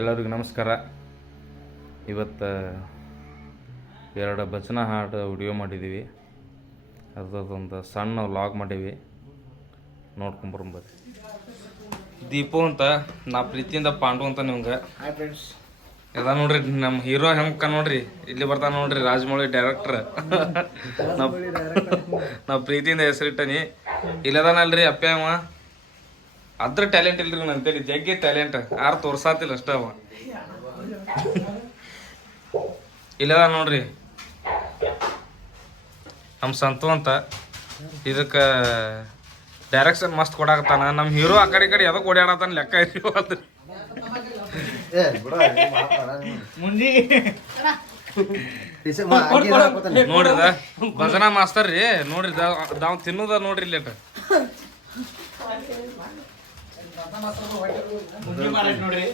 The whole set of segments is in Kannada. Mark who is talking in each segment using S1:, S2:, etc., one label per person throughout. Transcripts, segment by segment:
S1: ಎಲ್ಲರಿಗೂ ನಮಸ್ಕಾರ. ಇವತ್ತು ಎರಡು ಭಜನ ಹಾಡು ವಿಡಿಯೋ ಮಾಡಿದ್ದೀವಿ ಅದೊಂದು ಸಣ್ಣ ವ್ಲಾಗ್ ಮಾಡೀವಿ. ನೋಡ್ಕೊಂಬರ್ಬೋದು ದೀಪು ಅಂತ ನಾ ಪ್ರೀತಿಯಿಂದ ಪಾಂಡು ಅಂತ ನಿಮ್ಗೆ. ಅದ ನೋಡ್ರಿ ನಮ್ಮ ಹೀರೋ ಹೆಂಗ ನೋಡ್ರಿ. ಇಲ್ಲಿ ಬರ್ತಾನೆ ನೋಡ್ರಿ ರಾಜಮೌಳಿ ಡೈರೆಕ್ಟರ್ ನಾ ನಾ ಪ್ರೀತಿಯಿಂದ ಹೆಸರಿಟ್ಟನಿ. ಇಲ್ಲದಾನಲ್ರಿ ಅಪ್ಪ ಅವ? ಅದ್ರ ಟ್ಯಾಲೆಂಟ್ ಇಲ್ರಿ ನಂತೇಳಿ ಜಗ್ಗಿ ಟ್ಯಾಲೆಂಟ್ ಯಾರು ತೋರ್ಸಾತಿಲ್ಲ ಅಷ್ಟ ಅವ. ಇಲ್ಲದ ನೋಡ್ರಿ. ನಮ್ಮ ಸಂತು ಅಂತ ಇದಕ್ಕೆ ಡೈರೆಕ್ಷನ್ ಮಸ್ತ್ ಕೊಡಾಕತ್ತಾನ. ನಮ್ಮ ಹೀರೋ ಆ ಕಡೆ ಈ ಕಡೆ ಯಾವ್ದಕ್ಕೆ ಓಡಾಡತಾನ ಲೆಕ್ಕ
S2: ಬಿಡು
S3: ಮುಂದಿ
S1: ನೋಡ್ರಿದ ಭಜನಾ ಮಾಸ್ತರ್ ರೀ ನೋಡ್ರಿ ದಾವ್ ತಿನ್ನೋದ ನೋಡ್ರಿ ಲೇಟ್
S3: ಮಾಡಕ್ ನೋಡ್ರಿ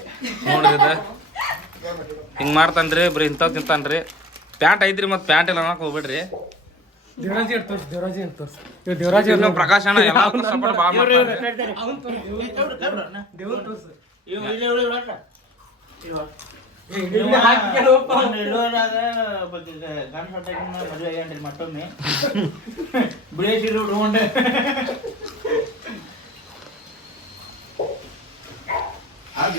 S1: ಹಿಂಗ್ ಮಾಡ್ತಾನ್ರಿ ಬರೀ ಇಂಥವ್ ತಿಂತಾನ್ರಿ. ಪ್ಯಾಂಟ್ ಐತ್ರಿ ಮತ್ತೆ ಪ್ಯಾಂಟ್ ಇಲ್ಲ ಅನ್ನಕ್ ಹೋಗ್ಬೇಡ್ರಿ.
S4: ದೇವರಾಜಿ ಅಂತ ತೋರ್ಸು ದೇವರಾಜಿ ಅಂತ ತೋರ್ಸು? ಇವ್ ದೇವರಾಜಿ
S1: ಇವ್ನು ಪ್ರಕಾಶ್ ಅಣ್ಣ ಎಲ್ಲ ಸಪೋರ್ಟ್ ಭಾಳ
S4: ದೇವ್ರ ತೋರ್ಸು
S3: ಇವ್ ಇಲ್ಲಿ ಇವ್ರು ಇವ್ರು ಅಲ್ಲ. ಇವ.
S4: ಇಲ್ಲಿ ಹಾಕಿ ಕೇಳುವಪ್ಪ.
S3: ಅವ್ನು ಎಲ್ಲೋರಾಗ ಬಗ್ಗೆ ಗಂಡ ಹೊಟ್ಟಾಗಿನ ಮದ್ವೆ ಆಗ್ಯಾನ್ರಿ ಮತ್ತೊಮ್ಮೆ ಬಿಳಿ ಸೀರೆ ಉಟ್ಕೊಂಡೆ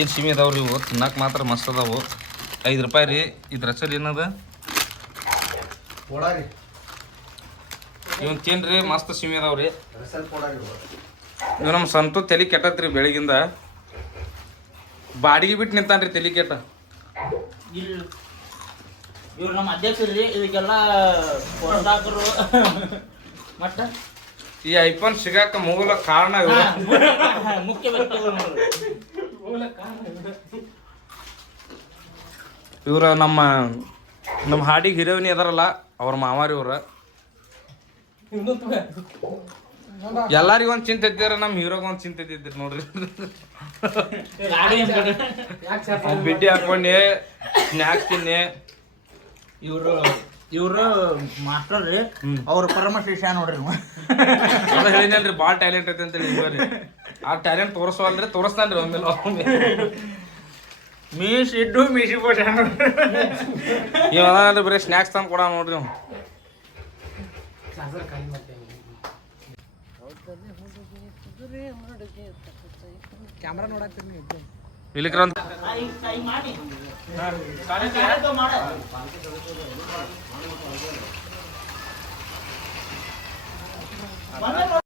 S1: ಏನ್ ಸಿಮಿ ಅದಾವ್ರಿ ಇವು? ತಿನ್ನಕ್ ಮಾತ್ರ ಮಸ್ತ್ ಅದಾವು. ಐದು ರೂಪಾಯಿ ರೀ. ಇದ್ರ ಹೆಸರು ಏನದ? ಇವನ್ ತಿನ್ರಿ ಮಸ್ತ್ ಸಿಮಿ ಅದಾವ್ರಿ. ಇವ್ ನಮ್ಮ ಸಂತು ತಲಿ ಕೆಟ್ಟತ್ರಿ ಬೆಳಗಿಂದ. ಬಾಡಿಗೆ ಬಿಟ್ಟು ನಿಂತಾನ್ರಿ ತಲಿ ಕೆಟ್ಟ.
S3: ಇವ್ರು ನಮ್ಮ ಅಧ್ಯಕ್ಷರು ಇದಕ್ಕೆಲ್ಲ ಹೊರದಾಕರು ಮತ್ತ?
S1: ಈ ಐಫೋನ್ ಸಿಗಾಕ ಮೂಲ ಕಾರಣ
S3: ಮುಖ್ಯ.
S1: ಇವ್ರ. ನಮ್ಮ ನಮ್ಮ ಹಾಡಿಗೆ ಹಿರಿಯವನಿ ಅದಾರಲ್ಲ ಅವ್ರ ಮಾವಾರಿ ಇವ್ರ. ಎಲ್ಲರಿಗೂ. ಒಂದ್ ಚಿಂತೆ ಇದ್ದೀರ ನಮ್ಮ ಹೀರೋಗ ಒಂದ್ ಚಿಂತೆ ಇದ್ದಿದ್ರಿ ನೋಡ್ರಿ. ಬಿಡ್ಡಿ ಹಾಕೊಂಡೆ ಸ್ನ್ಯಾಕ್ಸ್ ತಿನ್ನೆ.
S3: ಇವ್ರು ಇವ್ರು ಮಾಸ್ಟರ್ ರೀ ಅವ್ರ ಪರಮ ಶಿಷ್ಯ ನೋಡ್ರಿ ಇವ.
S1: ಅದ ಹೇಳಿನಲ್ರಿ ಭಾಳ ಟ್ಯಾಲೆಂಟ್ ಐತೆ ಅಂತೇಳಿ ಹೇಳಿ ಆ ಟ್ಯಾಲೆಂಟ್ ತೋರಿಸವಲ್ರಿ ತೋರಿಸ್ತಾನ್ರಿ ಒಮ್ಮೆಲ್ಲ ಒಮ್ಮೆ
S3: ಮೀಸ್ ಮೀಶಿ ಮೀಸಿ ಬೋಟ
S1: ಇವಾಗ ಬರೀ ಸ್ನ್ಯಾಕ್ಸ್ ತಂದು ಕೊಡ ನೋಡ್ರಿ ಅವ್ನು
S4: ಕ್ಯಾಮ್ರಾ ನೋಡಾಕ್ತೀರಿ ನೀವು